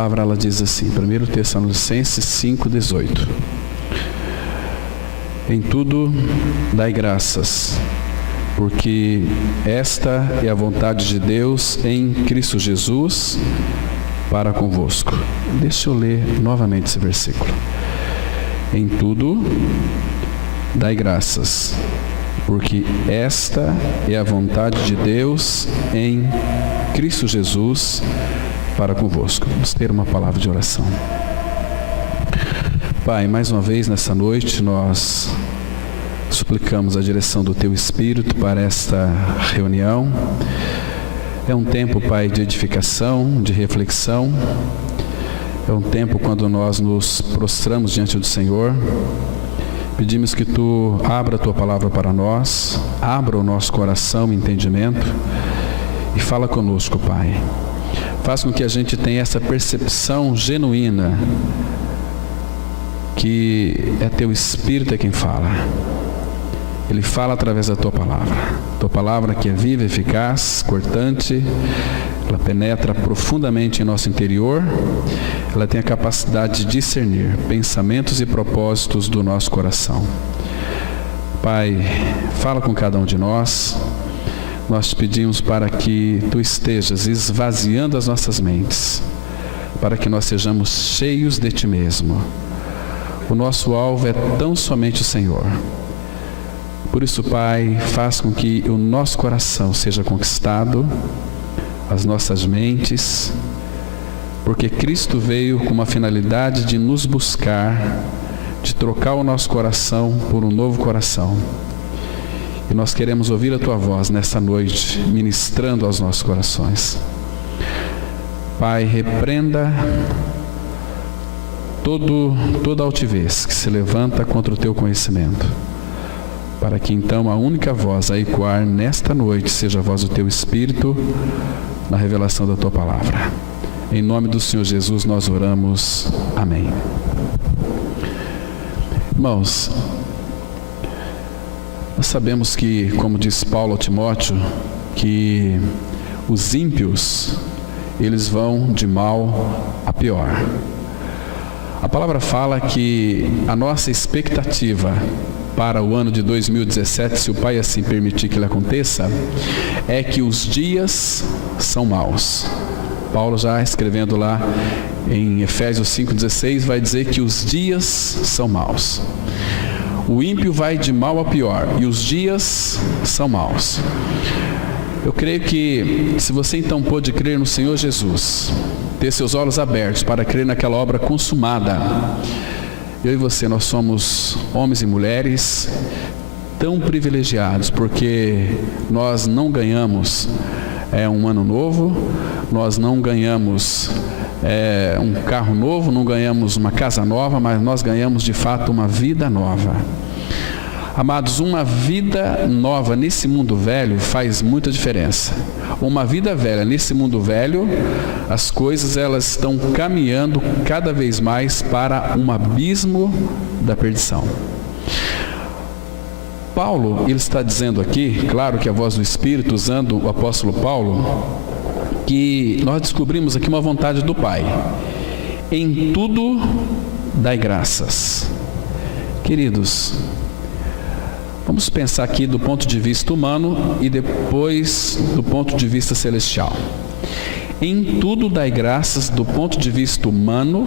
palavra ela diz assim, 1 Tessalonicenses 5,18: em tudo dai graças, porque esta é a vontade de Deus em Cristo Jesus para convosco. Deixa eu ler novamente esse versículo. Em tudo dai graças, porque esta é a vontade de Deus em Cristo Jesus para convosco. Vamos ter uma palavra de oração. Pai, mais uma vez nessa noite nós suplicamos a direção do Teu Espírito para esta reunião. É um tempo, Pai, de edificação, de reflexão. É um tempo quando nós nos prostramos diante do Senhor. Pedimos que Tu abra a Tua palavra para nós, abra o nosso coração e entendimento e fala conosco, Pai. Faz com que a gente tenha essa percepção genuína que é Teu Espírito quem fala. Ele fala através da Tua palavra. Tua palavra que é viva, eficaz, cortante, ela penetra profundamente em nosso interior, ela tem a capacidade de discernir pensamentos e propósitos do nosso coração. Pai, fala com cada um de nós. Nós te pedimos para que Tu estejas esvaziando as nossas mentes, para que nós sejamos cheios de Ti mesmo. O nosso alvo é tão somente o Senhor. Por isso, Pai, faz com que o nosso coração seja conquistado, as nossas mentes, porque Cristo veio com uma finalidade de nos buscar, de trocar o nosso coração por um novo coração. E nós queremos ouvir a Tua voz nesta noite, ministrando aos nossos corações. Pai, repreenda toda altivez que se levanta contra o Teu conhecimento, para que então a única voz a ecoar nesta noite seja a voz do Teu Espírito na revelação da Tua palavra. Em nome do Senhor Jesus nós oramos. Amém. Irmãos, nós sabemos que, como diz Paulo a Timóteo, que os ímpios, eles vão de mal a pior. A palavra fala que a nossa expectativa para o ano de 2017, se o Pai assim permitir que ele aconteça, é que os dias são maus. Paulo, já escrevendo lá em Efésios 5,16, vai dizer que os dias são maus. O ímpio vai de mal a pior e os dias são maus. Eu creio que se você então pôde crer no Senhor Jesus, ter seus olhos abertos para crer naquela obra consumada, eu e você, nós somos homens e mulheres tão privilegiados, porque nós não ganhamos um ano novo, nós não ganhamos um carro novo, não ganhamos uma casa nova, mas nós ganhamos de fato uma vida nova. Amados, uma vida nova nesse mundo velho faz muita diferença. Uma vida velha nesse mundo velho, as coisas elas estão caminhando cada vez mais para um abismo da perdição. Paulo, ele está dizendo aqui, claro que a voz do Espírito, usando o apóstolo Paulo, que nós descobrimos aqui uma vontade do Pai. Em tudo dai graças. Queridos, vamos pensar aqui do ponto de vista humano e depois do ponto de vista celestial. Em tudo dai graças do ponto de vista humano,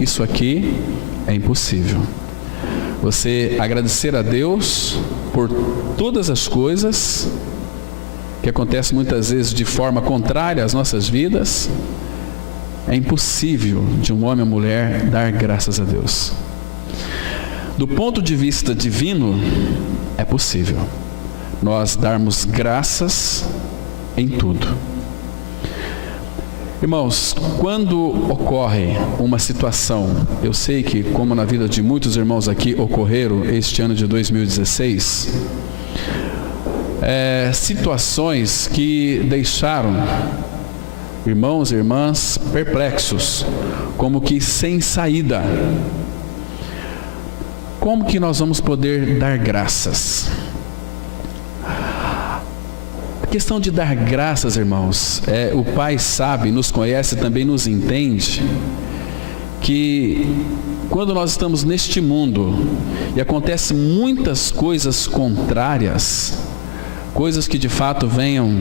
isso aqui é impossível. Você agradecer a Deus por todas as coisas que acontecem muitas vezes de forma contrária às nossas vidas, é impossível de um homem ou mulher dar graças a Deus. Do ponto de vista divino, é possível nós darmos graças em tudo. Irmãos, quando ocorre uma situação, eu sei que como na vida de muitos irmãos aqui ocorreram este ano de 2016, situações que deixaram irmãos e irmãs perplexos, como que sem saída. Como que nós vamos poder dar graças? questão de dar graças, irmãos, o Pai sabe, nos conhece, também nos entende, que quando nós estamos neste mundo e acontecem muitas coisas contrárias, coisas que de fato venham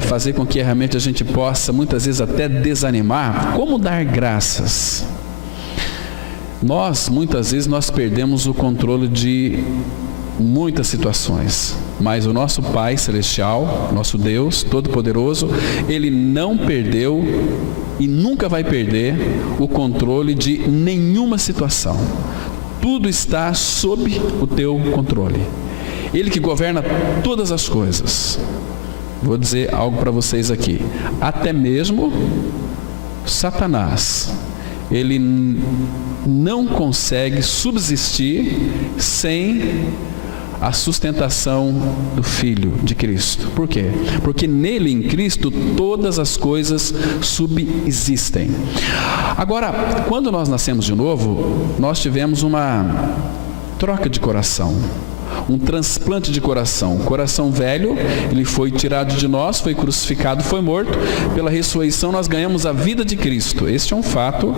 fazer com que realmente a gente possa muitas vezes até desanimar, como dar graças? Muitas vezes nós perdemos o controle de muitas situações, mas o nosso Pai Celestial, nosso Deus Todo-Poderoso, Ele não perdeu e nunca vai perder o controle de nenhuma situação. Tudo está sob o teu controle. Ele que governa todas as coisas. Vou dizer algo para vocês aqui. Até mesmo Satanás, ele não consegue subsistir sem a sustentação do Filho de Cristo. Por quê? Porque nele, em Cristo, todas as coisas subsistem. Agora, quando nós nascemos de novo, nós tivemos uma troca de coração, um transplante de coração. O coração velho, ele foi tirado de nós, foi crucificado, foi morto. Pela ressurreição nós ganhamos a vida de Cristo. Este é um fato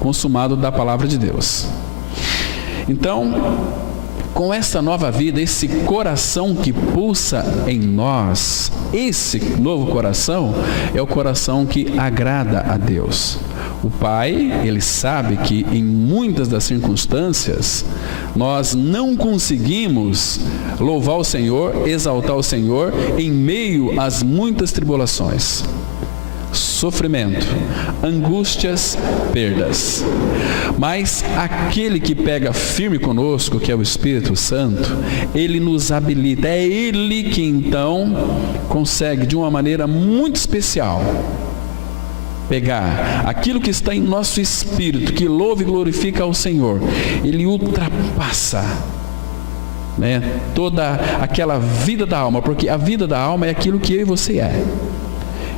consumado da palavra de Deus. Então, com essa nova vida, esse coração que pulsa em nós, esse novo coração é o coração que agrada a Deus. O Pai, Ele sabe que em muitas das circunstâncias nós não conseguimos louvar o Senhor, exaltar o Senhor em meio às muitas tribulações, sofrimento, angústias, perdas. Mas aquele que pega firme conosco, que é o Espírito Santo, ele nos habilita. É ele que então consegue de uma maneira muito especial pegar aquilo que está em nosso espírito, que louva e glorifica ao Senhor. Ele ultrapassa toda aquela vida da alma, porque a vida da alma é aquilo que eu e você é.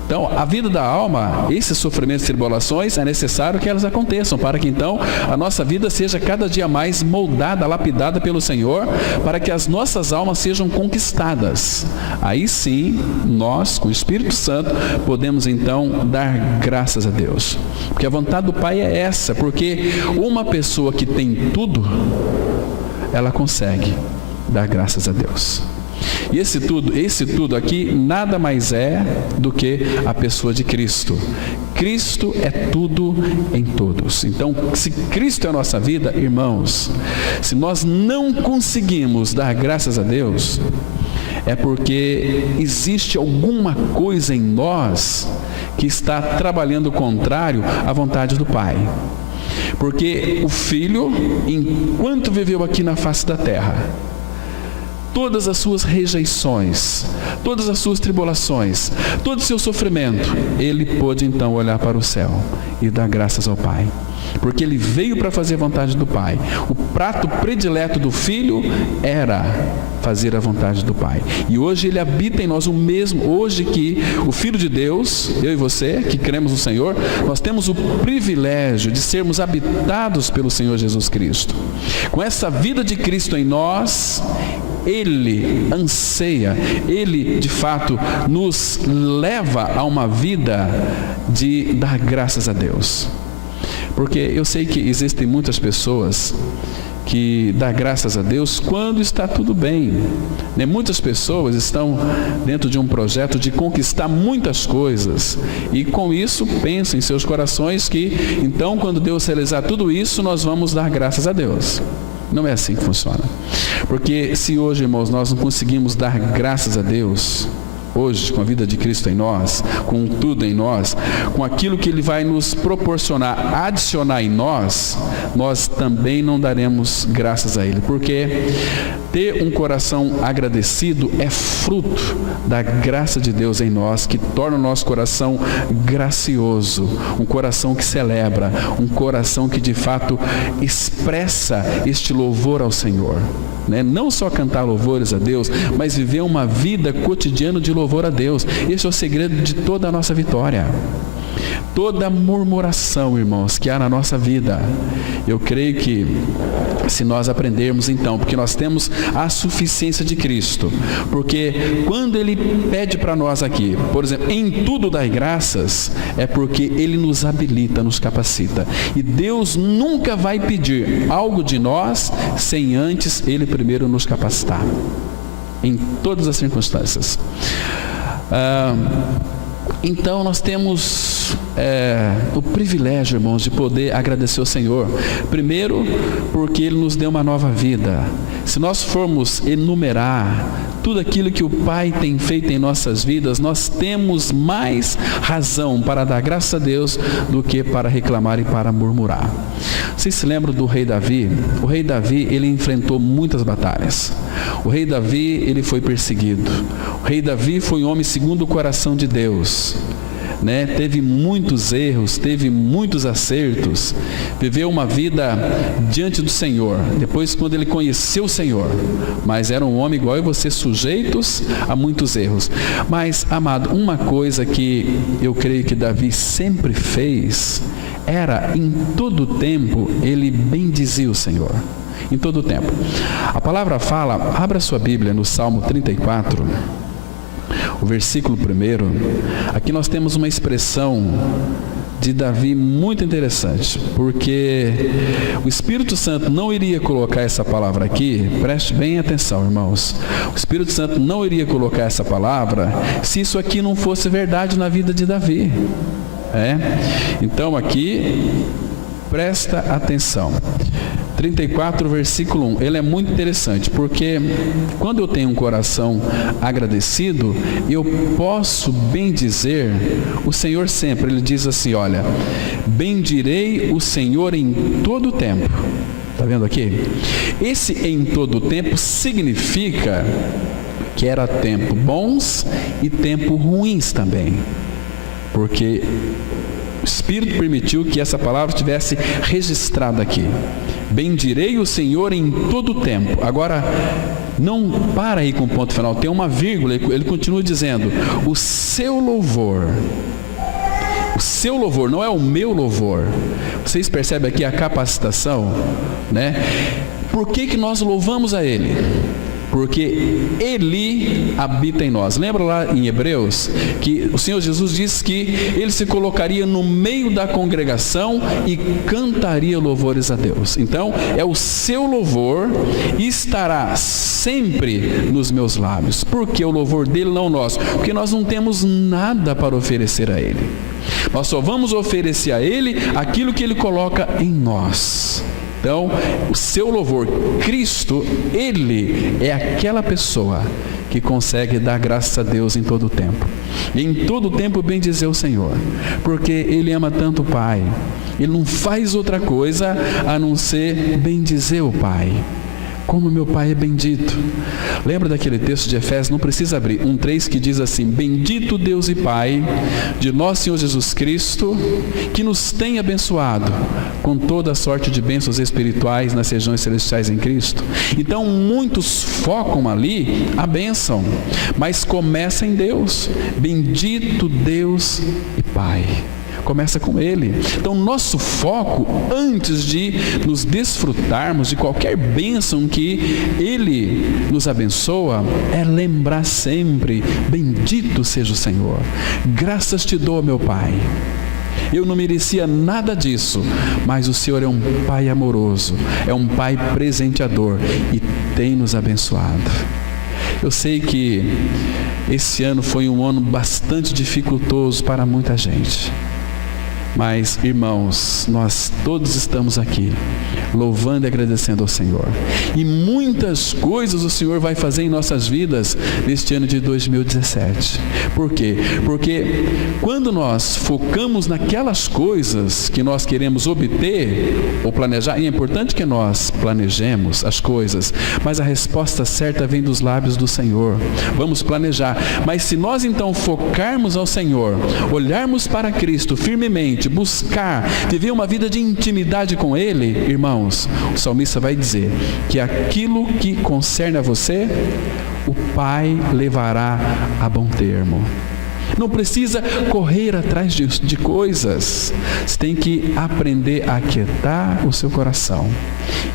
Então, a vida da alma, esses sofrimentos e tribulações, é necessário que elas aconteçam, para que então a nossa vida seja cada dia mais moldada, lapidada pelo Senhor, para que as nossas almas sejam conquistadas. Aí sim, nós, com o Espírito Santo, podemos então dar graças a Deus. Porque a vontade do Pai é essa, porque uma pessoa que tem tudo, ela consegue dar graças a Deus. E esse tudo aqui nada mais é do que a pessoa de Cristo. Cristo é tudo em todos. Então, se Cristo é a nossa vida, irmãos, se nós não conseguimos dar graças a Deus, é porque existe alguma coisa em nós que está trabalhando contrário à vontade do Pai. Porque o Filho, enquanto viveu aqui na face da terra, todas as suas rejeições, todas as suas tribulações, todo o seu sofrimento, ele pôde então olhar para o céu e dar graças ao Pai, porque ele veio para fazer a vontade do Pai. O prato predileto do Filho era fazer a vontade do Pai, e hoje ele habita em nós o mesmo. Hoje que o Filho de Deus, eu e você que cremos no Senhor, nós temos o privilégio de sermos habitados pelo Senhor Jesus Cristo. Com essa vida de Cristo em nós, Ele anseia, Ele de fato nos leva a uma vida de dar graças a Deus. Porque eu sei que existem muitas pessoas que dão graças a Deus quando está tudo bem. Muitas pessoas estão dentro de um projeto de conquistar muitas coisas e com isso pensam em seus corações que então quando Deus realizar tudo isso, nós vamos dar graças a Deus. Não é assim que funciona. Porque se hoje, irmãos, nós não conseguimos dar graças a Deus, hoje, com a vida de Cristo em nós, com tudo em nós, com aquilo que Ele vai nos proporcionar, adicionar em nós, nós também não daremos graças a Ele. Porque ter um coração agradecido é fruto da graça de Deus em nós, que torna o nosso coração gracioso, um coração que celebra, um coração que de fato expressa este louvor ao Senhor. Não só cantar louvores a Deus, mas viver uma vida cotidiana de louvor a Deus. Esse é o segredo de toda a nossa vitória. toda murmuração, irmãos, que há na nossa vida. Eu creio que se nós aprendermos então, porque nós temos a suficiência de Cristo, porque quando Ele pede para nós aqui, por exemplo, em tudo dai graças, é porque Ele nos habilita, nos capacita. E Deus nunca vai pedir algo de nós sem antes Ele primeiro nos capacitar, em todas as circunstâncias. Então nós temos o privilégio, irmãos, de poder agradecer ao Senhor. Primeiro, porque Ele nos deu uma nova vida. Se nós formos enumerar tudo aquilo que o Pai tem feito em nossas vidas, nós temos mais razão para dar graças a Deus do que para reclamar e para murmurar. Vocês se lembram do rei Davi? O rei Davi, ele enfrentou muitas batalhas. O rei Davi, ele foi perseguido. O rei Davi foi um homem segundo o coração de Deus. Teve muitos erros, teve muitos acertos, viveu uma vida diante do Senhor, depois quando ele conheceu o Senhor, mas era um homem igual a você, sujeitos a muitos erros. Mas, amado, uma coisa que eu creio que Davi sempre fez, era em todo tempo, ele bendizia o Senhor, em todo tempo. A palavra fala, abra sua Bíblia no Salmo 34, o versículo 1, aqui nós temos uma expressão de Davi muito interessante, porque o Espírito Santo não iria colocar essa palavra aqui, preste bem atenção, irmãos, o Espírito Santo não iria colocar essa palavra se isso aqui não fosse verdade na vida de Davi. Então aqui, presta atenção. 34, versículo 1, ele é muito interessante, porque quando eu tenho um coração agradecido, eu posso bendizer o Senhor sempre. Ele diz assim, olha, bendirei o Senhor em todo o tempo. Está vendo aqui? Esse em todo o tempo significa que era tempo bons e tempo ruins também, porque o Espírito permitiu que essa palavra estivesse registrada aqui. Bendirei o Senhor em todo o tempo. Agora, não para aí com o ponto final, tem uma vírgula, ele continua dizendo, o seu louvor, não é o meu louvor. Vocês percebem aqui a capacitação, Por que nós louvamos a Ele? Porque Ele habita em nós. Lembra lá em Hebreus que o Senhor Jesus disse que Ele se colocaria no meio da congregação e cantaria louvores a Deus. Então é o seu louvor estará sempre nos meus lábios. Por que o louvor dele, não nosso? Porque nós não temos nada para oferecer a Ele. Nós só vamos oferecer a Ele aquilo que Ele coloca em nós. Então, o seu louvor, Cristo, Ele é aquela pessoa que consegue dar graças a Deus em todo o tempo. E em todo o tempo bendizer o Senhor, porque Ele ama tanto o Pai. Ele não faz outra coisa a não ser bendizer o Pai. Como meu Pai é bendito. Lembra daquele texto de Efésios, não precisa abrir, 1:3, que diz assim, bendito Deus e Pai de nosso Senhor Jesus Cristo, que nos tem abençoado com toda a sorte de bênçãos espirituais nas regiões celestiais em Cristo. Então muitos focam ali a bênção, mas começa em Deus. Bendito Deus e Pai. Começa com Ele. Então nosso foco, antes de nos desfrutarmos de qualquer bênção que Ele nos abençoa, é lembrar sempre, bendito seja o Senhor, graças te dou, meu Pai. Eu não merecia nada disso, mas o Senhor é um Pai amoroso, é um Pai presenteador e tem nos abençoado. Eu sei que esse ano foi um ano bastante dificultoso para muita gente. Mas, irmãos, nós todos estamos aqui louvando e agradecendo ao Senhor. E muitas coisas o Senhor vai fazer em nossas vidas neste ano de 2017. Por quê? Porque quando nós focamos naquelas coisas que nós queremos obter ou planejar, e é importante que nós planejemos as coisas, mas a resposta certa vem dos lábios do Senhor. Vamos planejar. Mas se nós então focarmos ao Senhor, olharmos para Cristo firmemente, buscar, viver uma vida de intimidade com Ele, irmãos, o salmista vai dizer que aquilo que concerne a você, o Pai levará a bom termo. Não precisa correr atrás de coisas. Você tem que aprender a aquietar o seu coração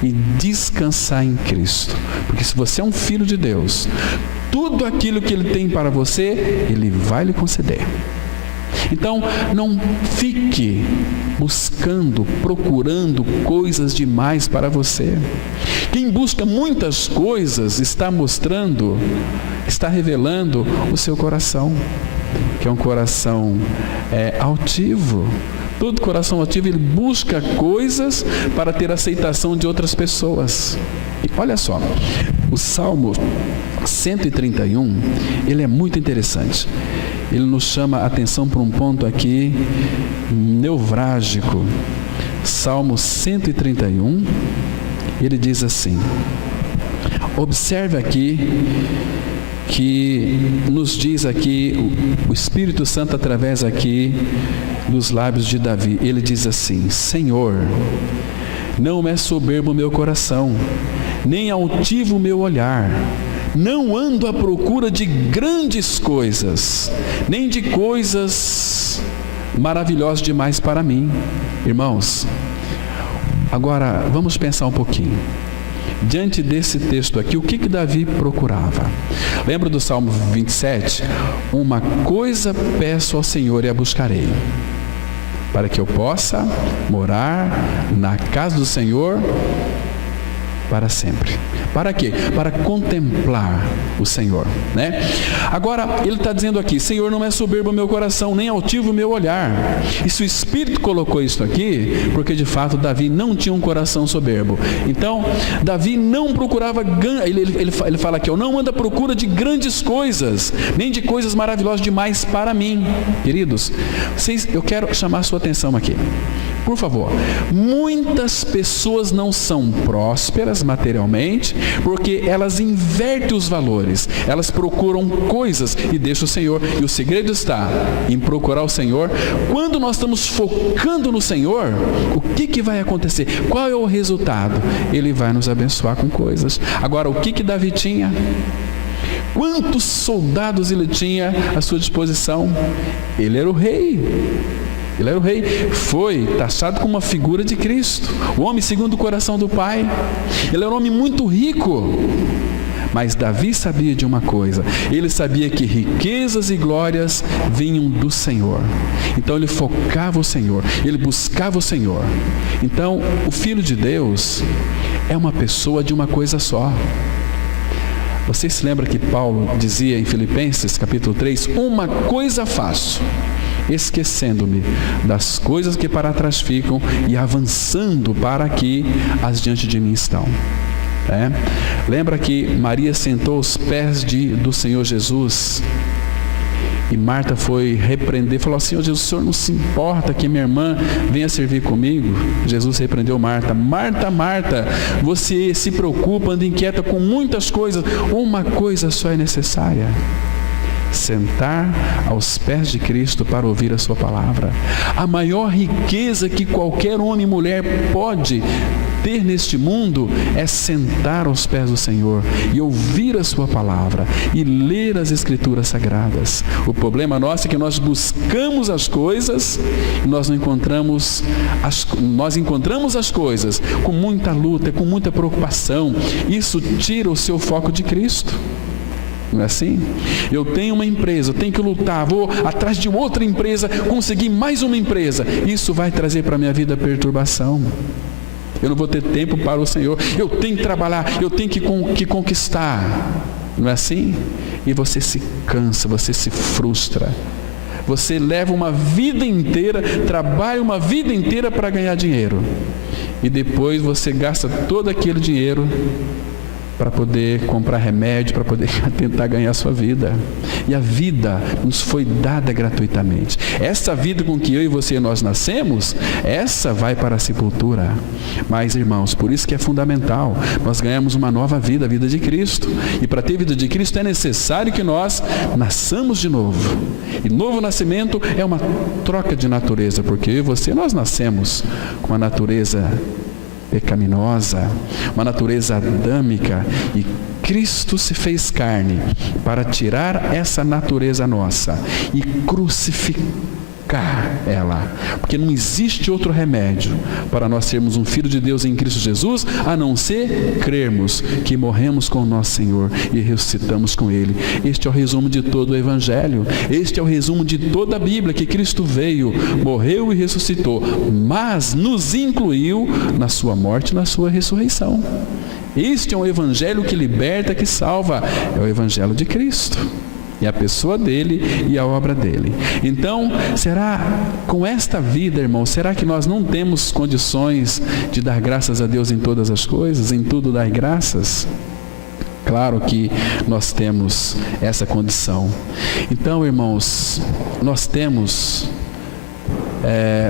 e descansar em Cristo. Porque se você é um filho de Deus, tudo aquilo que Ele tem para você, Ele vai lhe conceder. Então, não fique buscando, procurando coisas demais para você. Quem busca muitas coisas está mostrando, está revelando o seu coração, que é um coração altivo. Todo coração altivo, ele busca coisas para ter aceitação de outras pessoas. E olha só, o Salmo 131, ele é muito interessante. Ele nos chama a atenção para um ponto aqui nevrálgico. Salmo 131, ele diz assim, observe aqui que nos diz aqui o Espírito Santo através aqui dos lábios de Davi. Ele diz assim: Senhor, não é soberbo o meu coração, nem altivo o meu olhar. Não ando à procura de grandes coisas, nem de coisas maravilhosas demais para mim. Irmãos, agora vamos pensar um pouquinho. Diante desse texto aqui, o que Davi procurava? Lembra do Salmo 27? Uma coisa peço ao Senhor e a buscarei, para que eu possa morar na casa do Senhor para sempre. Para quê? Para contemplar o Senhor, né? Agora, ele está dizendo aqui, Senhor, não é soberbo o meu coração, nem altivo o meu olhar. E se o Espírito colocou isso aqui, porque de fato Davi não tinha um coração soberbo. Então, Davi não procurava, ele fala aqui, eu não ando à procura de grandes coisas, nem de coisas maravilhosas demais para mim. Queridos, eu quero chamar a sua atenção aqui. Por favor, muitas pessoas não são prósperas materialmente porque elas invertem os valores, elas procuram coisas e deixam o Senhor. E o segredo está em procurar o Senhor. Quando nós estamos focando no Senhor, o que vai acontecer? Qual é o resultado? Ele vai nos abençoar com coisas. Agora, o que Davi tinha? Quantos soldados ele tinha à sua disposição? Ele era o rei. Ele era o rei, foi taxado como uma figura de Cristo, o homem segundo o coração do Pai. Ele era um homem muito rico, mas Davi sabia de uma coisa, ele sabia que riquezas e glórias vinham do Senhor. Então ele focava o Senhor, ele buscava o Senhor. Então o Filho de Deus é uma pessoa de uma coisa só. Você se lembra que Paulo dizia em Filipenses capítulo 3, uma coisa faço, esquecendo-me das coisas que para trás ficam e avançando para que as diante de mim estão. Lembra que Maria sentou aos pés do Senhor Jesus e Marta foi repreender, falou assim: Jesus, o Senhor não se importa que minha irmã venha servir comigo? Jesus repreendeu Marta: Marta, Marta, você se preocupa, anda inquieta com muitas coisas, uma coisa só é necessária: sentar aos pés de Cristo para ouvir a sua palavra. A maior riqueza que qualquer homem e mulher pode ter neste mundo é sentar aos pés do Senhor e ouvir a sua palavra e ler as Escrituras Sagradas. O problema nosso é que nós buscamos as coisas e nós encontramos as coisas com muita luta, com muita preocupação. Isso tira o seu foco de Cristo. Não é assim? Eu tenho uma empresa, eu tenho que lutar, vou atrás de outra empresa, conseguir mais uma empresa. Isso vai trazer para a minha vida perturbação. Eu não vou ter tempo para o Senhor. Eu tenho que trabalhar, eu tenho que conquistar. Não é assim? E você se cansa, você se frustra. Você leva uma vida inteira, trabalha uma vida inteira para ganhar dinheiro. E depois você gasta todo aquele dinheiro para poder comprar remédio, para poder tentar ganhar a sua vida. E a vida nos foi dada gratuitamente. Essa vida com que eu e você nós nascemos, essa vai para a sepultura. Mas, irmãos, por isso que é fundamental nós ganhamos uma nova vida, a vida de Cristo. E para ter vida de Cristo é necessário que nós nasçamos de novo. E novo nascimento é uma troca de natureza, porque eu e você nós nascemos com a natureza pecaminosa, uma natureza adâmica, e Cristo se fez carne para tirar essa natureza nossa e crucificar ela, porque não existe outro remédio para nós sermos um filho de Deus em Cristo Jesus, a não ser crermos que morremos com o nosso Senhor e ressuscitamos com Ele. Este é o resumo de todo o Evangelho, este é o resumo de toda a Bíblia, que Cristo veio, morreu e ressuscitou, mas nos incluiu na sua morte e na sua ressurreição. Este é um Evangelho que liberta, que salva, é o Evangelho de Cristo. E a pessoa dele e a obra dele. Então, será com esta vida, irmão, será que nós não temos condições de dar graças a Deus em todas as coisas, em tudo dar graças? Claro que nós temos essa condição. Então, irmãos, nós temos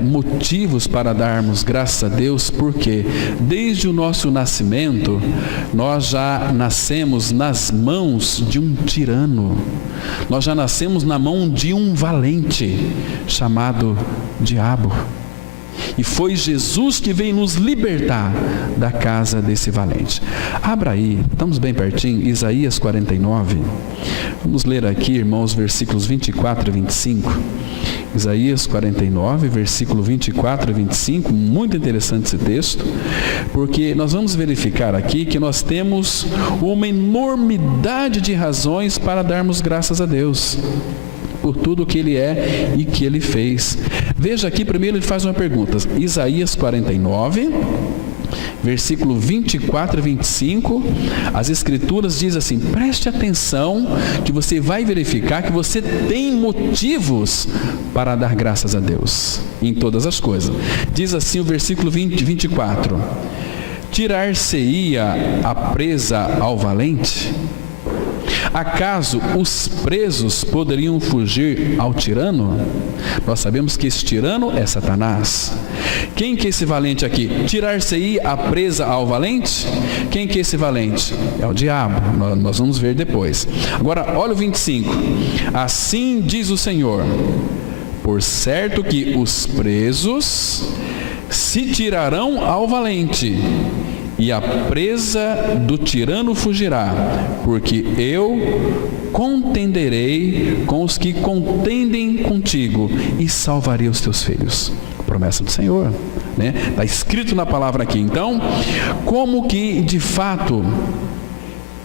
motivos para darmos graças a Deus, porque desde o nosso nascimento nós já nascemos nas mãos de um tirano, nós já nascemos na mão de um valente chamado diabo, e foi Jesus que veio nos libertar da casa desse valente. Abra aí, estamos bem pertinho, Isaías 49, vamos ler aqui, irmãos, versículos 24 e 25. Isaías 49, versículo 24 e 25, muito interessante esse texto, porque nós vamos verificar aqui que nós temos uma enormidade de razões para darmos graças a Deus, por tudo que Ele é e que Ele fez. Veja aqui, primeiro ele faz uma pergunta, Isaías 49, versículo 24 e 25, as Escrituras dizem assim, preste atenção, que você vai verificar que você tem motivos para dar graças a Deus, em todas as coisas. Diz assim o versículo 24, tirar-se-ia a presa ao valente? Acaso os presos poderiam fugir ao tirano? Nós sabemos que esse tirano é Satanás. Quem que é esse valente aqui? Tirar-se-ia a presa ao valente? Quem que é esse valente? É o diabo. Nós vamos ver depois. Agora, olha o 25. Assim diz o Senhor, por certo que os presos se tirarão ao valente, e a presa do tirano fugirá, porque eu contenderei com os que contendem contigo e salvarei os teus filhos. Promessa do Senhor, né? Está escrito na palavra aqui. Então, como que de fato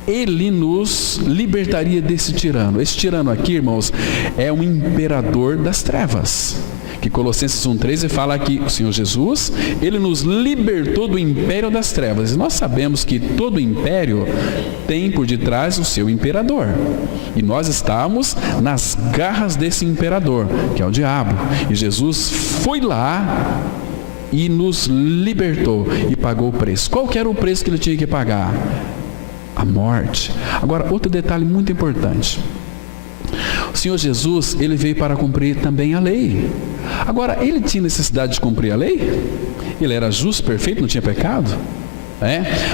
Ele nos libertaria desse tirano? Esse tirano aqui, irmãos, é um imperador das trevas, que Colossenses 1,13 fala que o Senhor Jesus, Ele nos libertou do império das trevas. E nós sabemos que todo império tem por detrás o seu imperador. E nós estamos nas garras desse imperador, que é o diabo. E Jesus foi lá e nos libertou e pagou o preço. Qual que era o preço que Ele tinha que pagar? A morte. Agora, outro detalhe muito importante. O Senhor Jesus, Ele veio para cumprir também a lei. Agora, Ele tinha necessidade de cumprir a lei? Ele era justo, perfeito, não tinha pecado?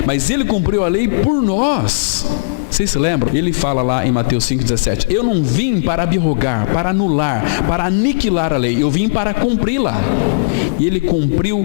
Mas Ele cumpriu a lei por nós. Vocês se lembram? Ele fala lá em Mateus 5,17, eu não vim para abrogar, para anular, para aniquilar a lei, eu vim para cumpri-la. E Ele cumpriu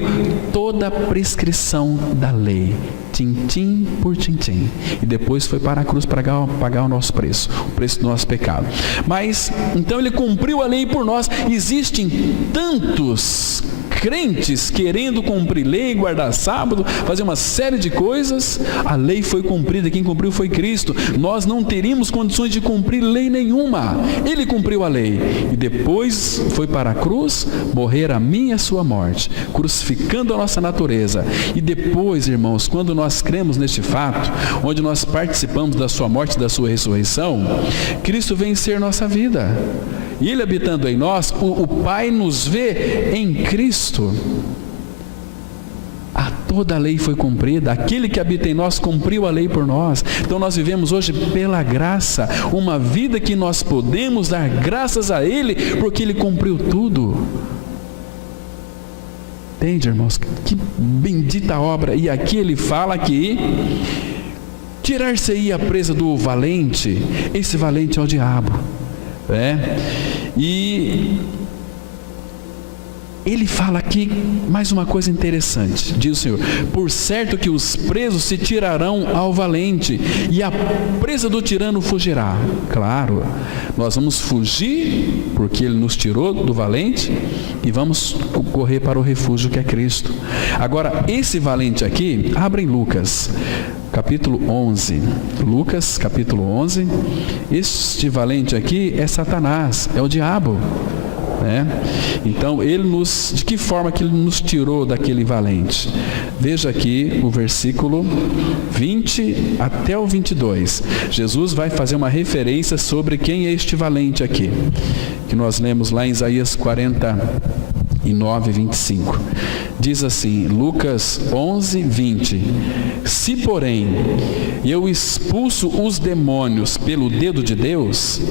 toda a prescrição da lei, tintim por tintim, e depois foi para a cruz para pagar o nosso preço, o preço do nosso pecado. Mas, então Ele cumpriu a lei por nós. Existem tantos crentes querendo cumprir lei, guardar sábado, fazer uma série de coisas. A lei foi cumprida, quem cumpriu foi Cristo. Nós não teríamos condições de cumprir lei nenhuma. Ele cumpriu a lei e depois foi para a cruz morrer a minha e a sua morte, crucificando a nossa natureza. E depois, irmãos, quando nós cremos neste fato, onde nós participamos da sua morte e da sua ressurreição, Cristo vem ser nossa vida. E Ele habitando em nós, o Pai nos vê em Cristo. Toda a lei foi cumprida, aquele que habita em nós cumpriu a lei por nós. Então nós vivemos hoje pela graça, uma vida que nós podemos dar graças a Ele, porque Ele cumpriu tudo. Entende, irmãos? Que bendita obra. E aqui Ele fala que tirar-se-ia a presa do valente. Esse valente é o diabo. E ele fala aqui mais uma coisa interessante. Diz o Senhor: por certo que os presos se tirarão ao valente, e a presa do tirano fugirá. Claro, nós vamos fugir porque ele nos tirou do valente e vamos correr para o refúgio que é Cristo. Agora, esse valente aqui, abre em Lucas capítulo 11. Lucas capítulo 11. Este valente aqui é Satanás, é o diabo. Então, de que forma que ele nos tirou daquele valente? Veja aqui o versículo 20 até o 22. Jesus vai fazer uma referência sobre quem é este valente aqui, que nós lemos lá em Isaías 49, 25. Diz assim, Lucas 11, 20: se, porém, eu expulso os demônios pelo dedo de Deus,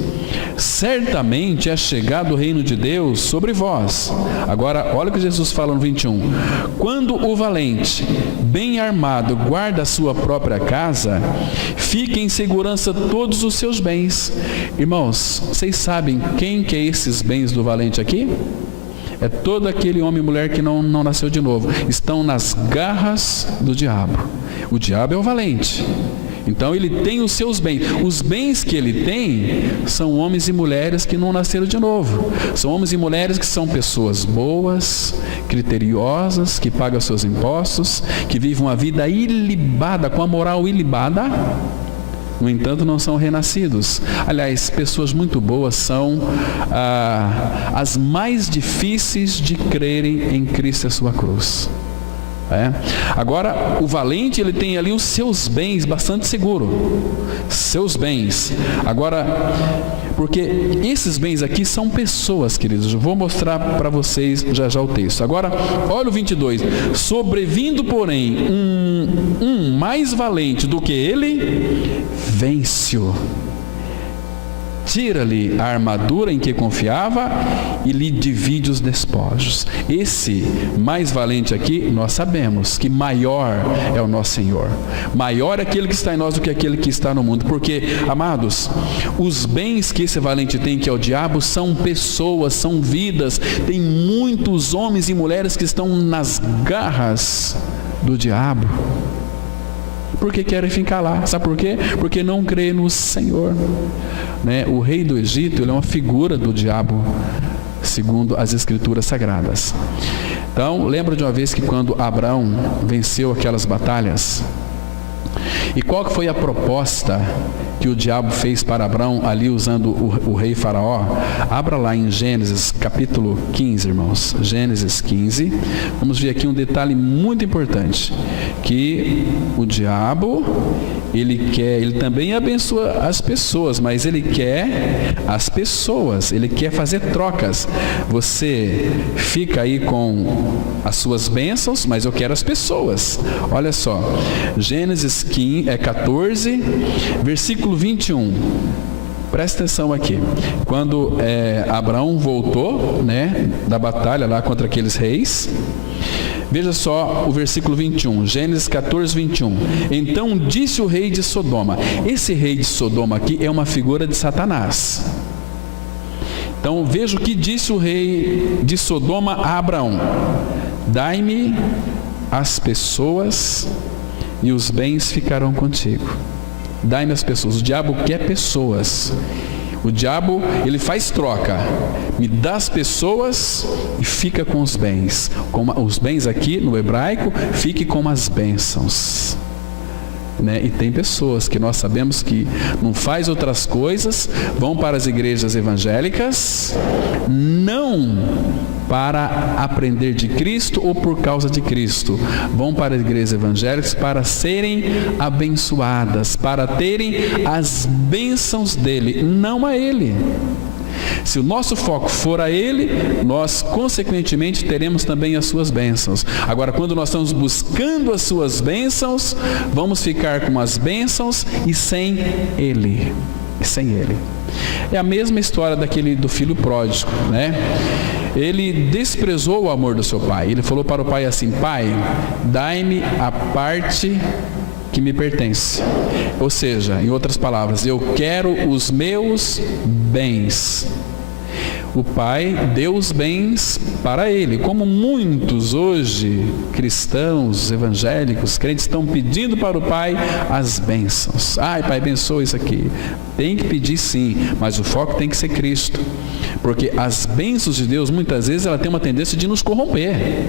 certamente é chegado o reino de Deus sobre vós. Agora, olha o que Jesus fala no 21. Quando o valente, bem armado, guarda a sua própria casa, fica em segurança todos os seus bens. Irmãos, vocês sabem quem que é esses bens do valente aqui? É todo aquele homem e mulher que não nasceu de novo. Estão nas garras do diabo. O diabo é o valente. Então ele tem os seus bens. Os bens que ele tem são homens e mulheres que não nasceram de novo. São homens e mulheres que são pessoas boas, criteriosas, que pagam seus impostos, que vivem uma vida ilibada, com a moral ilibada. No entanto, não são renascidos. Aliás, pessoas muito boas são as mais difíceis de crerem em Cristo e a sua cruz. Agora, o valente, ele tem ali os seus bens bastante seguro. Seus bens. Agora, porque esses bens aqui são pessoas, queridos. Eu vou mostrar para vocês já o texto. Agora, olha o 22. Sobrevindo, porém, um mais valente do que ele, vence-o. Tira-lhe a armadura em que confiava e lhe divide os despojos. Esse mais valente aqui, nós sabemos que maior é o nosso Senhor. Maior é aquele que está em nós do que aquele que está no mundo. Porque, amados, os bens que esse valente tem, que é o diabo, são pessoas, são vidas. Tem muitos homens e mulheres que estão nas garras do diabo, porque querem ficar lá. Sabe por quê? Porque não creem no Senhor. O rei do Egito, ele é uma figura do diabo, segundo as escrituras sagradas. Então, lembra de uma vez que quando Abraão venceu aquelas batalhas, e qual que foi a proposta que o diabo fez para Abraão, ali usando o rei Faraó? Abra lá em Gênesis capítulo 15, irmãos. Gênesis 15. Vamos ver aqui um detalhe muito importante, que o diabo, ele também abençoa as pessoas, mas ele quer as pessoas, ele quer fazer trocas. Você fica aí com as suas bênçãos, mas eu quero as pessoas. Olha só, Gênesis 14, versículo 21. Presta atenção aqui. Quando Abraão voltou, da batalha lá contra aqueles reis, veja só o versículo 21, Gênesis 14, 21. Então disse o rei de Sodoma. Esse rei de Sodoma aqui é uma figura de Satanás. Então veja o que disse o rei de Sodoma a Abraão: dai-me as pessoas e os bens ficarão contigo. Dai-me as pessoas. O diabo quer pessoas. O diabo, ele faz troca. Me dá as pessoas e fica com os bens. Os bens aqui no hebraico, fique com as bênçãos. E tem pessoas que nós sabemos que não faz outras coisas, vão para as igrejas evangélicas, não para aprender de Cristo ou por causa de Cristo, vão para as igrejas evangélicas para serem abençoadas, para terem as bênçãos dele, não a ele. Se o nosso foco for a ele, nós consequentemente teremos também as suas bênçãos. Agora, quando nós estamos buscando as suas bênçãos, vamos ficar com as bênçãos e sem ele. É a mesma história do filho pródigo, Ele desprezou o amor do seu pai. Ele falou para o pai assim: pai, dai-me a parte que me pertence. Ou seja, em outras palavras, eu quero os meus bens. o pai deu os bens para ele. Como muitos hoje, cristãos, evangélicos, crentes, estão pedindo para o pai as bênçãos. Ai, pai, abençoa isso aqui. Tem que pedir sim, mas o foco tem que ser Cristo. Porque as bênçãos de Deus, muitas vezes, ela tem uma tendência de nos corromper.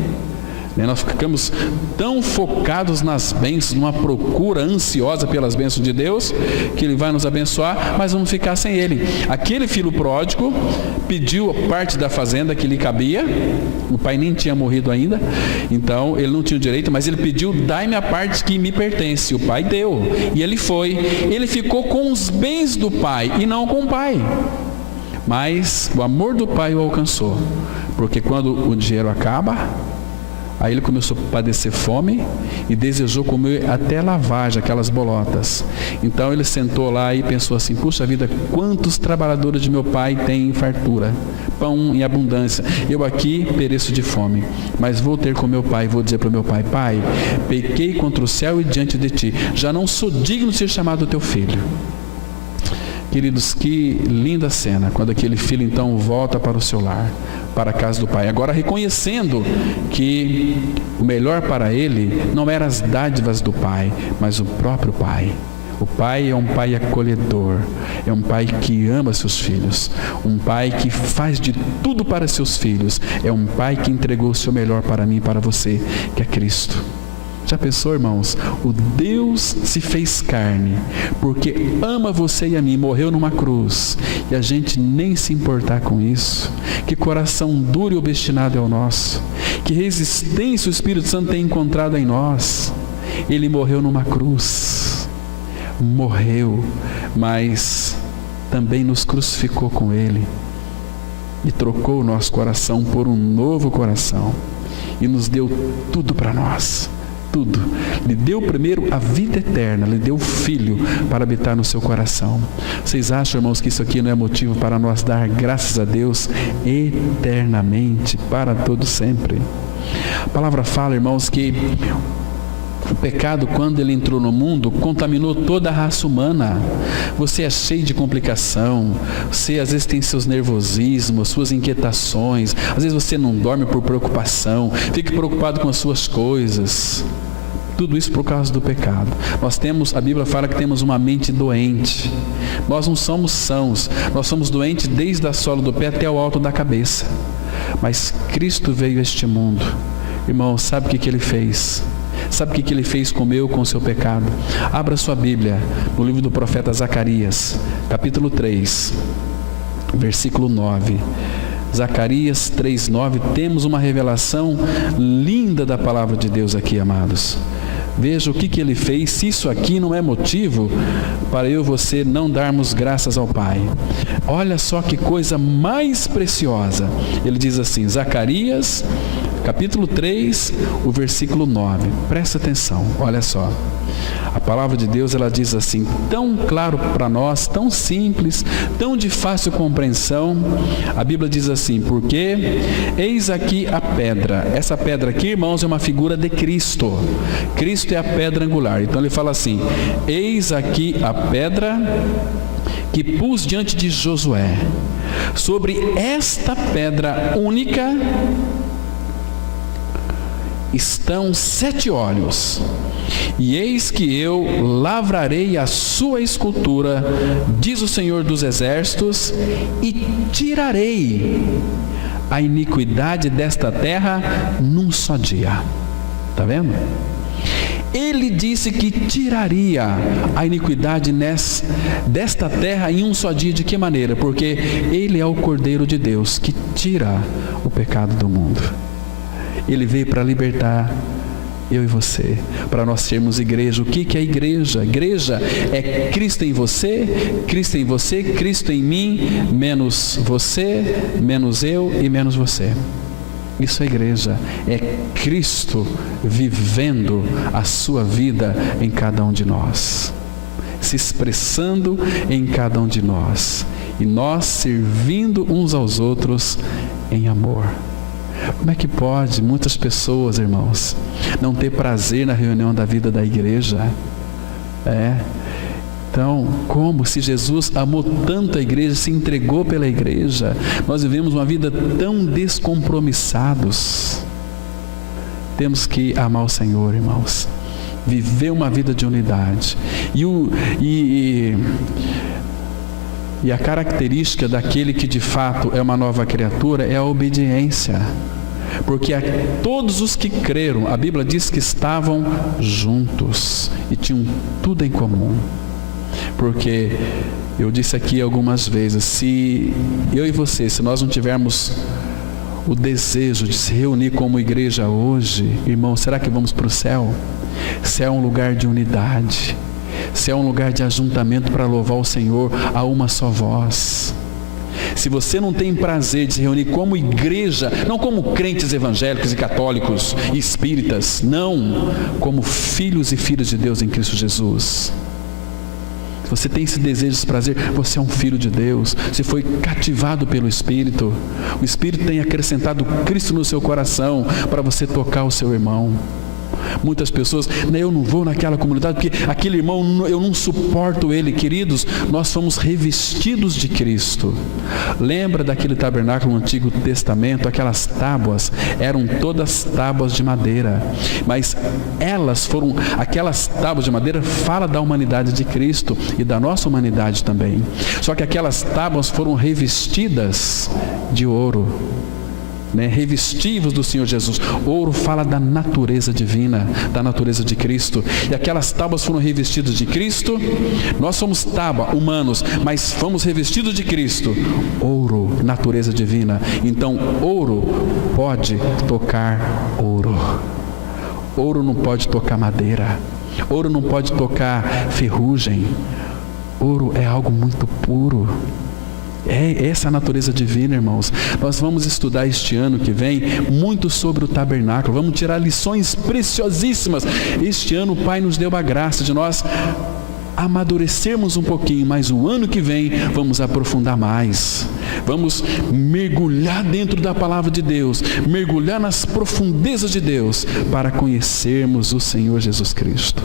Nós ficamos tão focados nas bênçãos, numa procura ansiosa pelas bênçãos de Deus, que Ele vai nos abençoar, mas vamos ficar sem Ele. Aquele filho pródigo pediu parte da fazenda que lhe cabia, o pai nem tinha morrido ainda, então ele não tinha o direito, mas ele pediu: dai-me a parte que me pertence. O pai deu, e ele foi. Ele ficou com os bens do pai e não com o pai. Mas o amor do pai o alcançou, porque quando o dinheiro acaba, aí ele começou a padecer fome e desejou comer até lavagem, aquelas bolotas. Então ele sentou lá e pensou assim: puxa vida, quantos trabalhadores de meu pai têm em fartura, pão em abundância, eu aqui pereço de fome. Mas vou ter com meu pai, vou dizer para o meu pai: pai, pequei contra o céu e diante de ti, já não sou digno de ser chamado teu filho. Queridos, que linda cena, quando aquele filho então volta para o seu lar, para a casa do pai, agora reconhecendo que o melhor para ele não eram as dádivas do pai, mas o próprio pai. O pai é um pai acolhedor, é um pai que ama seus filhos, um pai que faz de tudo para seus filhos, é um pai que entregou o seu melhor para mim e para você, que é Cristo. Já pensou, irmãos? O Deus se fez carne, porque ama você e a mim, morreu numa cruz, e a gente nem se importar com isso. Que coração duro e obstinado é o nosso, que resistência o Espírito Santo tem encontrado em nós. Ele morreu numa cruz, morreu, mas também nos crucificou com Ele, e trocou o nosso coração por um novo coração, e nos deu tudo para nós. Tudo. Lhe deu primeiro a vida eterna, lhe deu o Filho para habitar no seu coração. Vocês acham, irmãos, que isso aqui não é motivo para nós dar graças a Deus eternamente, para todo sempre? A palavra fala, irmãos, que o pecado, quando ele entrou no mundo, contaminou toda a raça humana. Você é cheio de complicação, você às vezes tem seus nervosismos, suas inquietações, às vezes você não dorme por preocupação, fica preocupado com as suas coisas. Tudo isso por causa do pecado. A Bíblia fala que temos uma mente doente. Nós não somos sãos, nós somos doentes desde a sola do pé até o alto da cabeça. Mas Cristo veio a este mundo. Irmão, sabe o que Ele fez? Sabe o que Ele fez com o seu pecado? Abra sua Bíblia no livro do profeta Zacarias, capítulo 3, versículo 9. Zacarias 3:9, temos uma revelação linda da palavra de Deus aqui, amados. Veja o que Ele fez, se isso aqui não é motivo para eu e você não darmos graças ao Pai. Olha só que coisa mais preciosa. Ele diz assim, Zacarias, capítulo 3, o versículo 9. Presta atenção, olha só. A palavra de Deus, ela diz assim, tão claro para nós, tão simples, tão de fácil compreensão. A Bíblia diz assim, porque eis aqui a pedra. Essa pedra aqui, irmãos, é uma figura de Cristo. Cristo é a pedra angular. Então ele fala assim, eis aqui a pedra que pus diante de Josué. Sobre esta pedra única estão 7 olhos, e eis que eu lavrarei a sua escultura, diz o Senhor dos Exércitos, e tirarei a iniquidade desta terra num só dia. Está vendo? Ele disse que tiraria a iniquidade desta terra em um só dia. De que maneira? Porque Ele é o Cordeiro de Deus que tira o pecado do mundo. Ele veio para libertar eu e você, para nós sermos igreja. O que é a igreja? Igreja é Cristo em você, Cristo em você, Cristo em mim, menos você, menos eu e menos você. Isso é igreja, é Cristo vivendo a sua vida em cada um de nós, se expressando em cada um de nós, e nós servindo uns aos outros em amor. Como é que pode muitas pessoas, irmãos, não ter prazer na reunião da vida da igreja? Então, como se Jesus amou tanto a igreja, se entregou pela igreja, nós vivemos uma vida tão descompromissados. Temos que amar o Senhor, irmãos. Viver uma vida de unidade. E a característica daquele que de fato é uma nova criatura é a obediência. Porque todos os que creram, a Bíblia diz que estavam juntos e tinham tudo em comum. Porque eu disse aqui algumas vezes, se eu e você, se nós não tivermos o desejo de se reunir como igreja hoje, irmão, será que vamos para o céu? Céu é um lugar de unidade, céu é um lugar de ajuntamento para louvar o Senhor a uma só voz. Se você não tem prazer de se reunir como igreja, não como crentes evangélicos e católicos e espíritas, não, como filhos e filhas de Deus em Cristo Jesus. Se você tem esse desejo, esse prazer, você é um filho de Deus, você foi cativado pelo Espírito, o Espírito tem acrescentado Cristo no seu coração para você tocar o seu irmão. Muitas pessoas, eu não vou naquela comunidade porque aquele irmão, eu não suporto ele. Queridos, nós fomos revestidos de Cristo. Lembra daquele tabernáculo no Antigo Testamento? Aquelas tábuas eram todas tábuas de madeira, mas aquelas tábuas de madeira fala da humanidade de Cristo e da nossa humanidade também. Só que aquelas tábuas foram revestidas de ouro, revestivos do Senhor Jesus. Ouro fala da natureza divina, da natureza de Cristo. E aquelas tábuas foram revestidas de Cristo. Nós somos tábua, humanos, mas fomos revestidos de Cristo. Ouro, natureza divina. Então, ouro pode tocar ouro. Ouro não pode tocar madeira. Ouro não pode tocar ferrugem. Ouro é algo muito puro. É essa a natureza divina, irmãos. Nós vamos estudar este ano que vem muito sobre o tabernáculo. Vamos tirar lições preciosíssimas. Este ano o Pai nos deu a graça de nós amadurecermos um pouquinho, mas o ano que vem vamos aprofundar mais. Vamos mergulhar dentro da palavra de Deus, mergulhar nas profundezas de Deus para conhecermos o Senhor Jesus Cristo.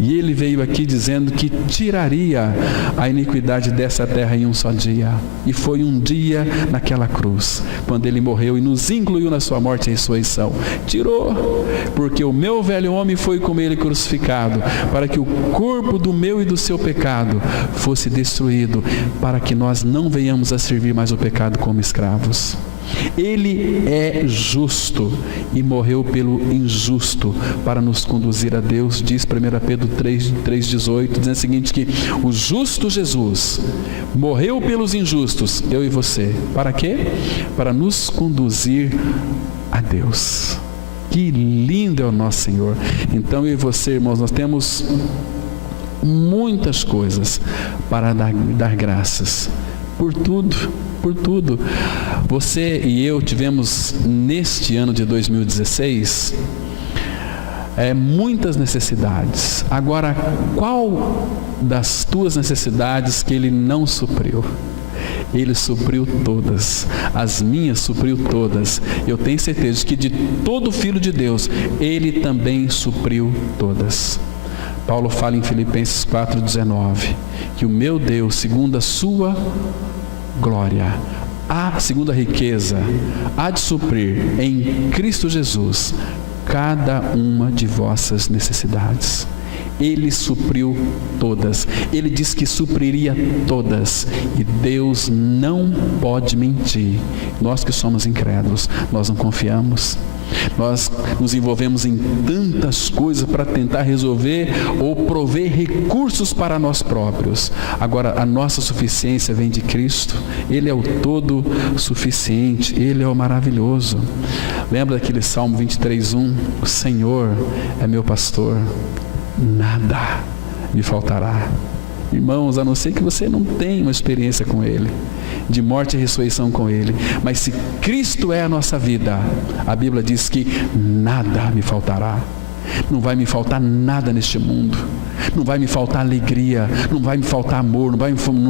E ele veio aqui dizendo que tiraria a iniquidade dessa terra em um só dia. E foi um dia naquela cruz, quando ele morreu e nos incluiu na sua morte e ressurreição. Tirou, porque o meu velho homem foi com ele crucificado, para que o corpo do meu e do seu pecado fosse destruído, para que nós não venhamos a servir mais o pecado como escravos. Ele é justo e morreu pelo injusto para nos conduzir a Deus, diz 1 Pedro 3,18, dizendo o seguinte, que o justo Jesus morreu pelos injustos, eu e você, para quê? Para nos conduzir a Deus. Que lindo é o nosso Senhor. Então eu e você, irmãos, nós temos muitas coisas para dar graças, por tudo. Você e eu tivemos neste ano de 2016 muitas necessidades. Agora, qual das tuas necessidades que Ele não supriu? Ele supriu todas. As minhas supriu todas. Eu tenho certeza que de todo filho de Deus, Ele também supriu todas. Paulo fala em Filipenses 4,19 que o meu Deus, segundo a sua glória, segundo a riqueza, há de suprir em Cristo Jesus cada uma de vossas necessidades. Ele supriu todas. Ele diz que supriria todas. E Deus não pode mentir. Nós que somos incrédulos, nós não confiamos. Nós nos envolvemos em tantas coisas para tentar resolver ou prover recursos para nós próprios. Agora, a nossa suficiência vem de Cristo. Ele é o todo suficiente, Ele é o maravilhoso. Lembra daquele Salmo 23:1? O Senhor é meu pastor, nada me faltará. Irmãos, a não ser que você não tenha uma experiência com Ele, de morte e ressurreição com Ele, mas se Cristo é a nossa vida, a Bíblia diz que nada me faltará. Não vai me faltar nada neste mundo. Não vai me faltar alegria, não vai me faltar amor, não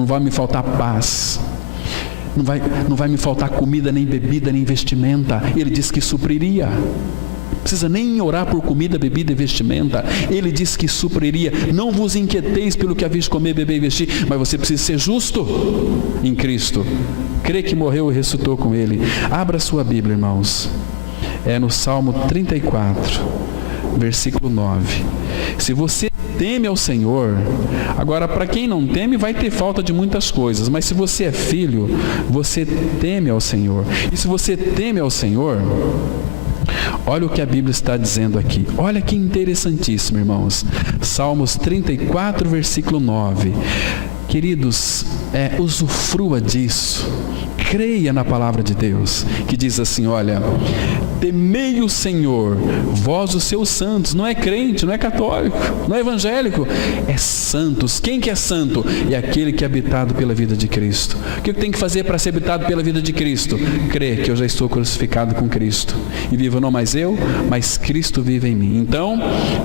vai me faltar paz. Não vai me faltar comida, nem bebida, nem vestimenta. Ele diz que supriria. Não precisa nem orar por comida, bebida e vestimenta. Ele disse que supriria. Não vos inquieteis pelo que haveis de comer, beber e vestir, mas você precisa ser justo em Cristo. Crê que morreu e ressuscitou com Ele. Abra sua Bíblia, irmãos. É no Salmo 34, versículo 9. Se você teme ao Senhor, agora para quem não teme vai ter falta de muitas coisas, mas se você é filho, você teme ao Senhor. E se você teme ao Senhor, olha o que a Bíblia está dizendo aqui. Olha que interessantíssimo, irmãos. Salmos 34, versículo 9. Queridos, usufrua disso. Creia na palavra de Deus, que diz assim, olha, temei o Senhor, vós os seus santos. Não é crente, não é católico, não é evangélico, é santos. Quem que é santo? É aquele que é habitado pela vida de Cristo. O que eu tenho que fazer para ser habitado pela vida de Cristo? Crer que eu já estou crucificado com Cristo, e vivo não mais eu, mas Cristo vive em mim. Então,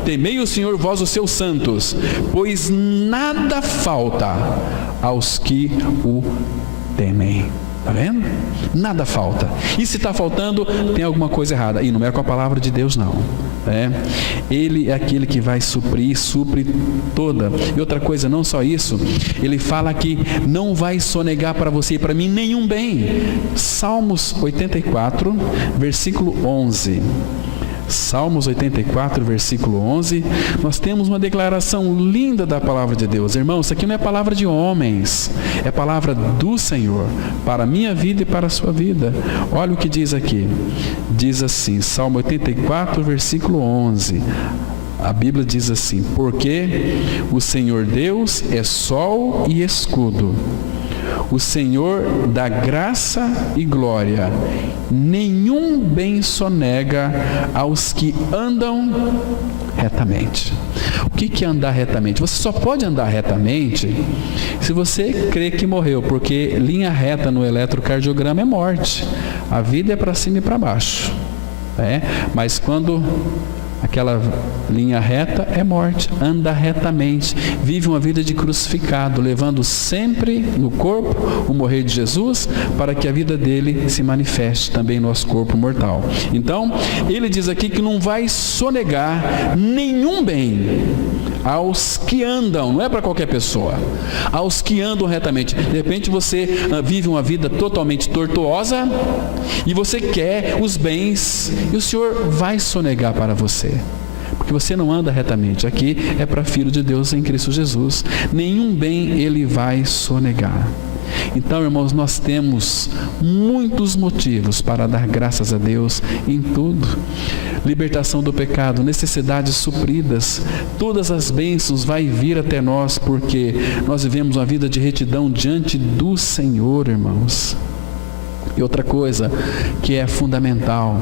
temei o Senhor, vós os seus santos, pois nada falta aos que o temem. Está vendo? Nada falta. E se está faltando, tem alguma coisa errada. E não é com a palavra de Deus, não. Ele é aquele que vai suprir, supre toda. E outra coisa, não só isso, ele fala que não vai sonegar para você e para mim nenhum bem. Salmos 84, versículo 11. Salmos 84, versículo 11, nós temos uma declaração linda da palavra de Deus. Irmãos, isso aqui não é palavra de homens, é palavra do Senhor, para a minha vida e para a sua vida. Olha o que diz aqui, diz assim, Salmo 84, versículo 11, a Bíblia diz assim, porque o Senhor Deus é sol e escudo, o Senhor dá graça e glória, nenhum bem sonega aos que andam retamente. O que é andar retamente? Você só pode andar retamente se você crê que morreu, porque linha reta no eletrocardiograma é morte, a vida é para cima e para baixo, mas quando aquela linha reta é morte, anda retamente, vive uma vida de crucificado, levando sempre no corpo o morrer de Jesus, para que a vida dele se manifeste também no nosso corpo mortal. Então, ele diz aqui que não vai sonegar nenhum bem aos que andam, não é para qualquer pessoa, aos que andam retamente. De repente você vive uma vida totalmente tortuosa e você quer os bens, e o Senhor vai sonegar para você, porque você não anda retamente. Aqui é para filho de Deus em Cristo Jesus, nenhum bem ele vai sonegar. Então, irmãos, nós temos muitos motivos para dar graças a Deus em tudo. Libertação do pecado, necessidades supridas, todas as bênçãos vai vir até nós, porque nós vivemos uma vida de retidão diante do Senhor, irmãos. E outra coisa que é fundamental,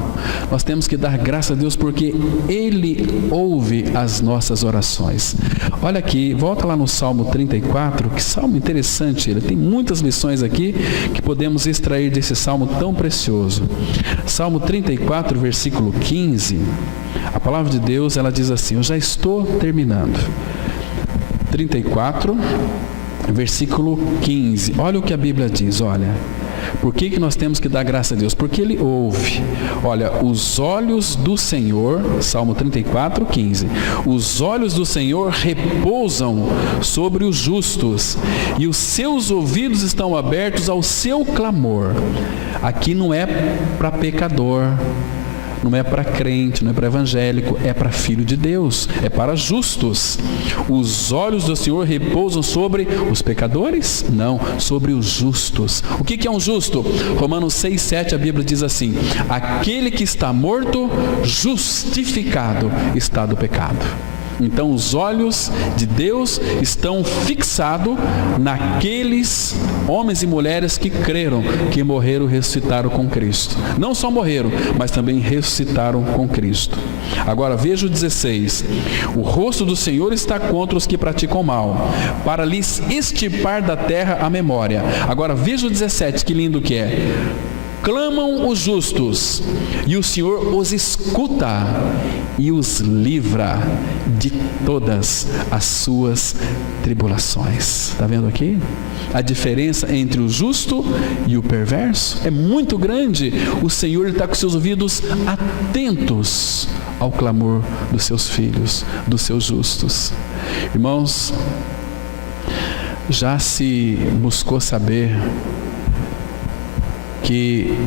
nós temos que dar graças a Deus porque Ele ouve as nossas orações. Olha aqui, volta lá no Salmo 34, que salmo interessante, ele tem muitas lições aqui que podemos extrair desse salmo tão precioso. Salmo 34, versículo 15, a palavra de Deus, ela diz assim, eu já estou terminando. 34, versículo 15, olha o que a Bíblia diz, olha. Por que nós temos que dar graça a Deus? Porque Ele ouve. Olha, os olhos do Senhor, Salmo 34, 15. Os olhos do Senhor repousam sobre os justos, e os seus ouvidos estão abertos ao seu clamor. Aqui não é para pecador, não é para crente, não é para evangélico, é para filho de Deus, é para justos. Os olhos do Senhor repousam sobre os pecadores? Não, sobre os justos. O que é um justo? Romanos 6, 7, a Bíblia diz assim, aquele que está morto, justificado está do pecado. Então os olhos de Deus estão fixados naqueles homens e mulheres que creram, que morreram e ressuscitaram com Cristo. Não só morreram, mas também ressuscitaram com Cristo. Agora veja o 16. O rosto do Senhor está contra os que praticam mal, para lhes extirpar da terra a memória. Agora veja o 17, que lindo que é. clamam os justos, e o Senhor os escuta e os livra de todas as suas tribulações. Está vendo aqui? A diferença entre o justo e o perverso é muito grande. O Senhor está com seus ouvidos atentos ao clamor dos seus filhos, dos seus justos. Irmãos, já se buscou saber que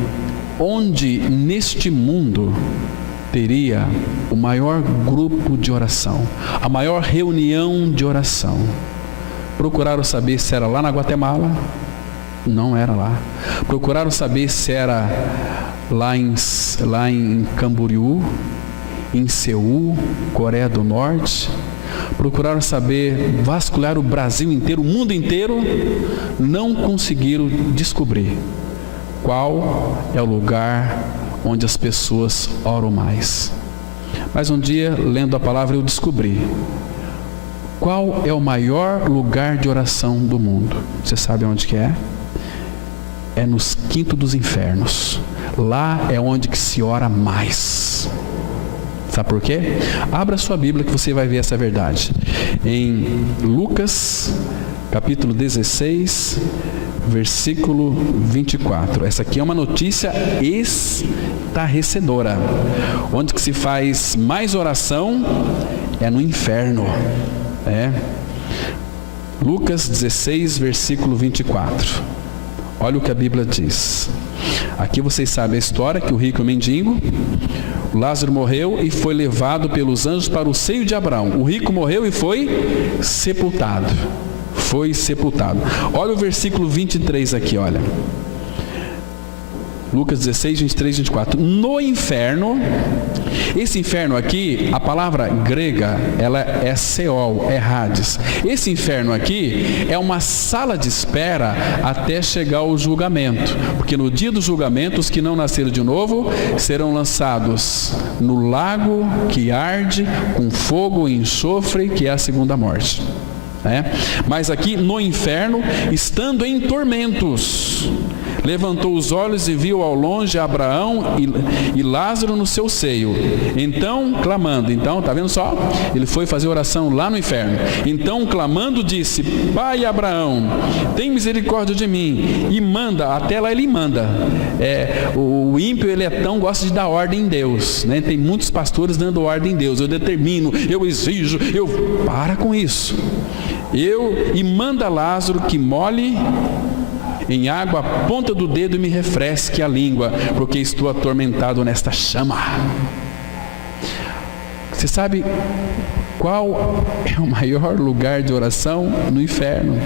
onde neste mundo teria o maior grupo de oração, a maior reunião de oração? Procuraram saber se era lá na Guatemala? Não era lá. Procuraram saber se era lá em Camboriú, em Seul, Coreia do Norte? Procuraram saber, vasculhar o Brasil inteiro, o mundo inteiro? Não conseguiram descobrir qual é o lugar onde as pessoas oram mais. Mas um dia, lendo a palavra, eu descobri qual é o maior lugar de oração do mundo. Você sabe onde que é? É nos quintos dos infernos. Lá é onde que se ora mais. Sabe por quê? Abra sua Bíblia que você vai ver essa verdade. Em Lucas, capítulo 16, versículo 24. Essa aqui é uma notícia estarrecedora. Onde que se faz mais oração é no inferno. Lucas 16, versículo 24. Olha o que a Bíblia diz. Aqui vocês sabem a história, que o rico e o mendigo, Lázaro morreu e foi levado pelos anjos para o seio de Abraão. O rico morreu e foi sepultado. Olha o versículo 23 aqui, olha. Lucas 16, 23, 24. No inferno, esse inferno aqui, a palavra grega, ela é Seol, é Hades. Esse inferno aqui é uma sala de espera até chegar ao julgamento. Porque no dia do julgamento, os que não nasceram de novo serão lançados no lago que arde com fogo e enxofre, que é a segunda morte. Mas aqui no inferno, estando em tormentos, levantou os olhos e viu ao longe Abraão e Lázaro no seu seio. Então, clamando, tá vendo só? Ele foi fazer oração lá no inferno. Então, clamando, disse: Pai Abraão, tem misericórdia de mim e manda. Até lá ele manda. O ímpio, ele gosta de dar ordem em Deus, Tem muitos pastores dando ordem em Deus. Eu determino, eu exijo, para com isso. E manda Lázaro que molhe em água a ponta do dedo e me refresque a língua, porque estou atormentado nesta chama. Você sabe qual é o maior lugar de oração? No inferno.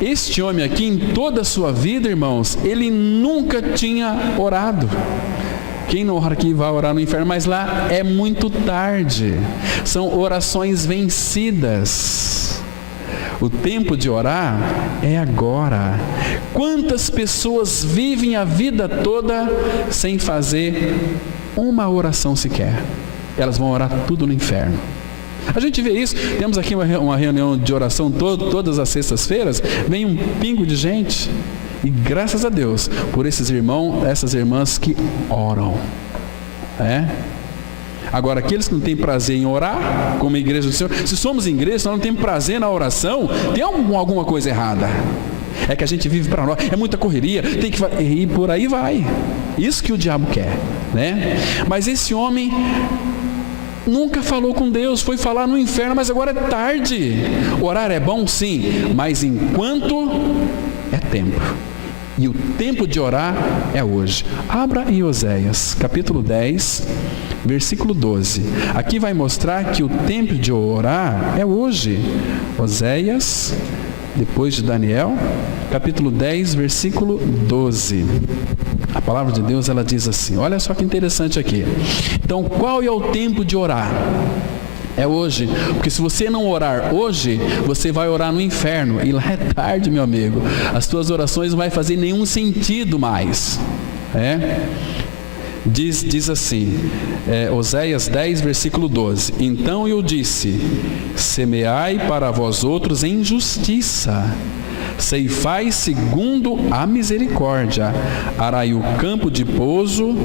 Este homem aqui, em toda a sua vida, irmãos, ele nunca tinha orado. Quem não ora aqui vai orar no inferno, mas lá é muito tarde. São orações vencidas. O tempo de orar é agora. Quantas pessoas vivem a vida toda sem fazer uma oração sequer? Elas vão orar tudo no inferno. A gente vê isso. Temos aqui uma reunião de oração todas as sextas-feiras. Vem um pingo de gente. E graças a Deus por esses irmãos, essas irmãs que oram. Agora, aqueles que não têm prazer em orar, como a igreja do Senhor, se somos igreja, se nós não temos prazer na oração, tem alguma coisa errada. É que a gente vive para nós, é muita correria, tem que e por aí vai. Isso que o diabo quer, Mas esse homem nunca falou com Deus, foi falar no inferno, mas agora é tarde. Orar é bom, sim, mas enquanto é tempo. E o tempo de orar é hoje. Abra em Oséias, capítulo 10, versículo 12. Aqui vai mostrar que o tempo de orar é hoje. Oséias, depois de Daniel, capítulo 10, versículo 12. A palavra de Deus, ela diz assim, olha só que interessante aqui. Então, qual é o tempo de orar? É hoje, porque se você não orar hoje, você vai orar no inferno, e lá é tarde, meu amigo. As tuas orações não vai fazer nenhum sentido mais. Diz assim, Oséias 10, versículo 12: Então eu disse: semeai para vós outros em justiça, ceifai segundo a misericórdia, arai o campo de pouso,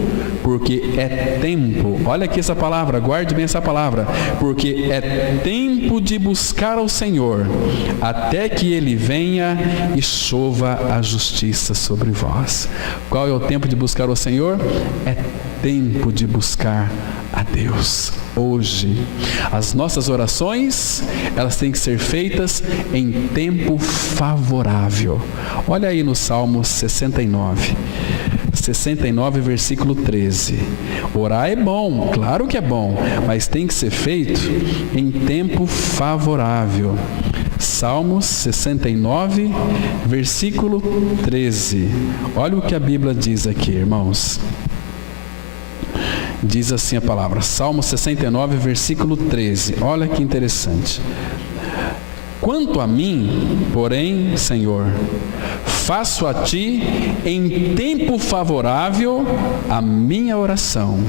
porque é tempo, olha aqui essa palavra, guarde bem essa palavra, porque é tempo de buscar ao Senhor, até que Ele venha e chova a justiça sobre vós. Qual é o tempo de buscar ao Senhor? É tempo de buscar a Deus. Hoje, as nossas orações, elas têm que ser feitas em tempo favorável. Olha aí no Salmo 69, versículo 13. Orar é bom, claro que é bom, mas tem que ser feito em tempo favorável. Salmos 69, versículo 13. Olha o que a Bíblia diz aqui, irmãos. Diz assim a palavra, Salmo 69, versículo 13. Olha que interessante. Quanto a mim, porém, Senhor, faço a Ti em tempo favorável a minha oração.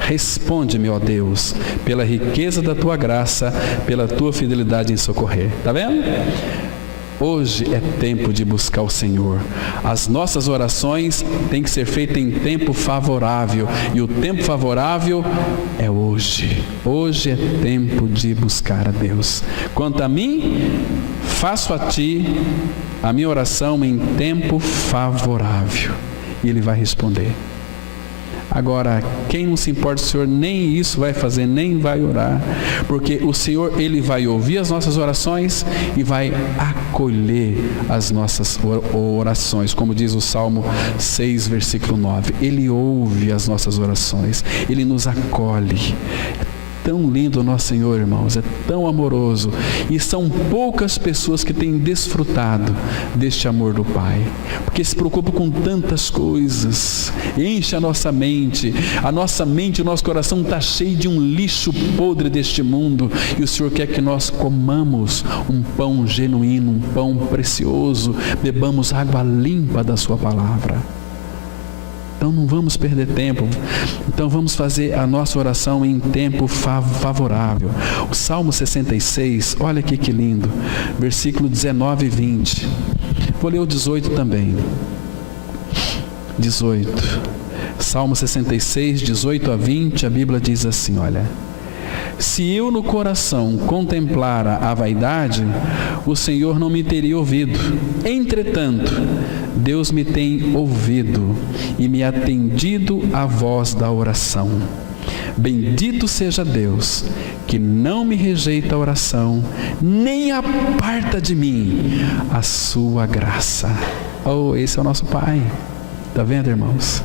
Responde-me, ó Deus, pela riqueza da Tua graça, pela Tua fidelidade em socorrer. Está vendo? Hoje é tempo de buscar o Senhor. As nossas orações têm que ser feitas em tempo favorável. E o tempo favorável é hoje. Hoje é tempo de buscar a Deus. Quanto a mim, faço a Ti a minha oração em tempo favorável. E Ele vai responder. Agora, quem não se importa do Senhor, nem isso vai fazer, nem vai orar, porque o Senhor, Ele vai ouvir as nossas orações e vai acolher as nossas orações, como diz o Salmo 6, versículo 9, Ele ouve as nossas orações, Ele nos acolhe. Tão lindo o nosso Senhor, irmãos, é tão amoroso, e são poucas pessoas que têm desfrutado deste amor do Pai, porque se preocupa com tantas coisas, enche a nossa mente, o nosso coração está cheio de um lixo podre deste mundo, e o Senhor quer que nós comamos um pão genuíno, um pão precioso, bebamos água limpa da sua palavra. Então não vamos perder tempo, então vamos fazer a nossa oração em tempo favorável. O Salmo 66, olha aqui que lindo, versículo 19 e 20, vou ler o 18 também, 18, Salmo 66, 18 a 20, a Bíblia diz assim, olha: se eu no coração contemplara a vaidade, o Senhor não me teria ouvido. Entretanto, Deus me tem ouvido e me atendido à voz da oração. Bendito seja Deus, que não me rejeita a oração, nem aparta de mim a sua graça. Oh, esse é o nosso Pai. Está vendo, irmãos?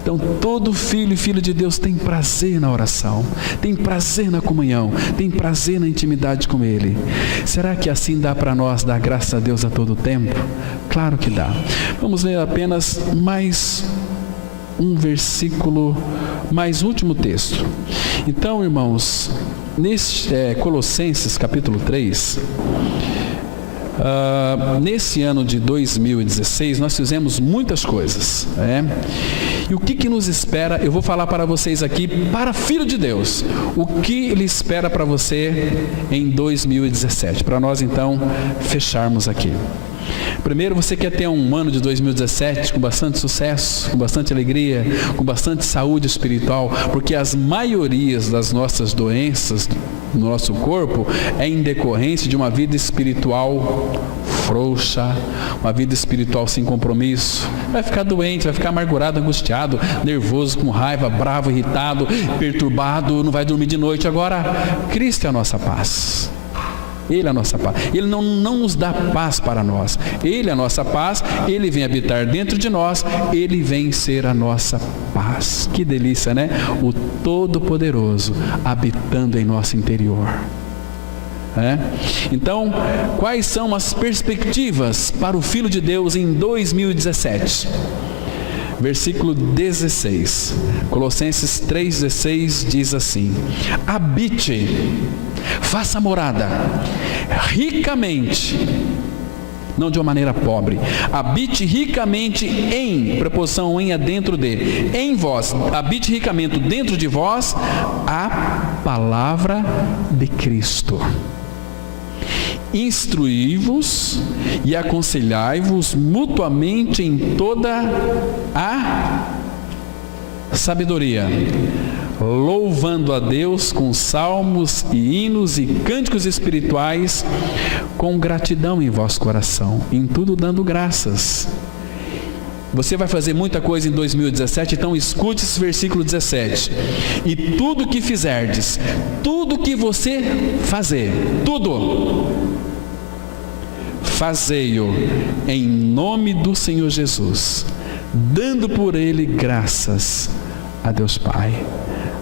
Então, todo filho e filha de Deus tem prazer na oração, tem prazer na comunhão, tem prazer na intimidade com Ele. Será que assim dá para nós dar graças a Deus a todo tempo? Claro que dá. Vamos ler apenas mais um versículo, mais último texto. Então, irmãos, neste Colossenses capítulo 3... nesse ano de 2016 nós fizemos muitas coisas, e o que nos espera, eu vou falar para vocês aqui, para filho de Deus, o que Ele espera para você em 2017, para nós então fecharmos aqui. Primeiro, você quer ter um ano de 2017 com bastante sucesso, com bastante alegria, com bastante saúde espiritual, porque as maiorias das nossas doenças no nosso corpo é em decorrência de uma vida espiritual frouxa, uma vida espiritual sem compromisso. Vai ficar doente, vai ficar amargurado, angustiado, nervoso, com raiva, bravo, irritado, perturbado, não vai dormir de noite. Agora, Cristo é a nossa paz. Ele é a nossa paz. Ele não nos dá paz para nós. Ele é a nossa paz. Ele vem habitar dentro de nós. Ele vem ser a nossa paz. Que delícia, né? O Todo-Poderoso habitando em nosso interior. Então, quais são as perspectivas para o Filho de Deus em 2017? Versículo 16, Colossenses 3,16 diz assim: habite, faça morada ricamente não de uma maneira pobre. Habite ricamente em, preposição em é dentro de, em vós, habite ricamente dentro de vós a palavra de Cristo. Instruí-vos e aconselhai-vos mutuamente em toda a sabedoria, louvando a Deus com salmos e hinos e cânticos espirituais, com gratidão em vosso coração, em tudo dando graças. Você vai fazer muita coisa em 2017, então escute esse versículo 17. E tudo que fizerdes, tudo que você fazer, tudo, fazei-o em nome do Senhor Jesus, dando por Ele graças a Deus Pai.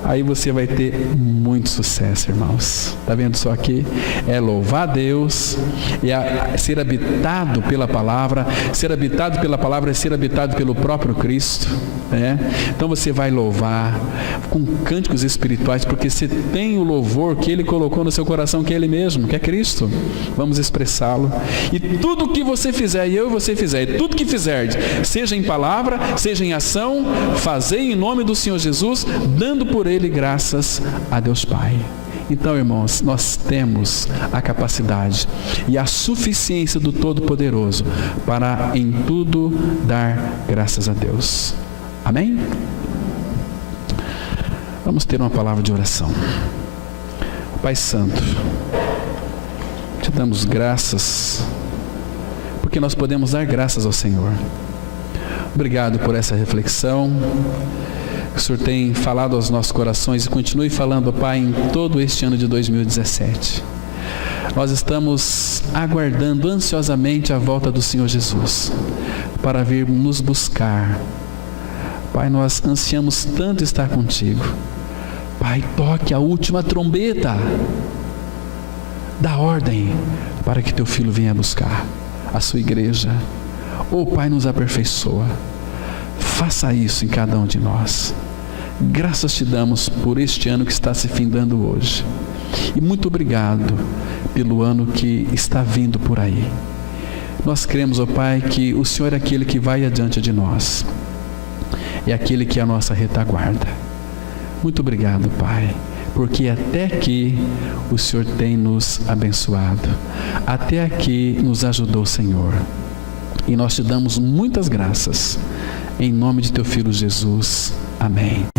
Aí você vai ter muito sucesso, irmãos. Está vendo só aqui? É louvar a Deus, é ser habitado pela palavra. Ser habitado pela palavra é ser habitado pelo próprio Cristo, né? Então você vai louvar com cânticos espirituais, porque você tem o louvor que Ele colocou no seu coração, que é Ele mesmo, que é Cristo. Vamos expressá-lo. E tudo que você fizer, e eu e você fizer, tudo que fizerdes, seja em palavra, seja em ação, fazei em nome do Senhor Jesus, dando por Ele graças a Deus Pai. Então, irmãos, nós temos a capacidade e a suficiência do Todo-Poderoso para em tudo dar graças a Deus. Amém? Vamos ter uma palavra de oração. Pai Santo, te damos graças, porque nós podemos dar graças ao Senhor. Obrigado por essa reflexão que o Senhor tem falado aos nossos corações e continue falando, Pai, em todo este ano de 2017. Nós estamos aguardando ansiosamente a volta do Senhor Jesus para vir nos buscar. Pai, nós ansiamos tanto estar contigo. Pai, toque a última trombeta da ordem para que teu Filho venha buscar a sua igreja. Oh, Pai, nos aperfeiçoa. Faça isso em cada um de nós. Graças te damos por este ano que está se findando hoje. E muito obrigado pelo ano que está vindo por aí. Nós cremos, ó Pai, que o Senhor é aquele que vai adiante de nós. É aquele que é a nossa retaguarda. Muito obrigado, Pai, porque até aqui o Senhor tem nos abençoado. Até aqui nos ajudou, Senhor. E nós te damos muitas graças. Em nome de teu Filho Jesus. Amém.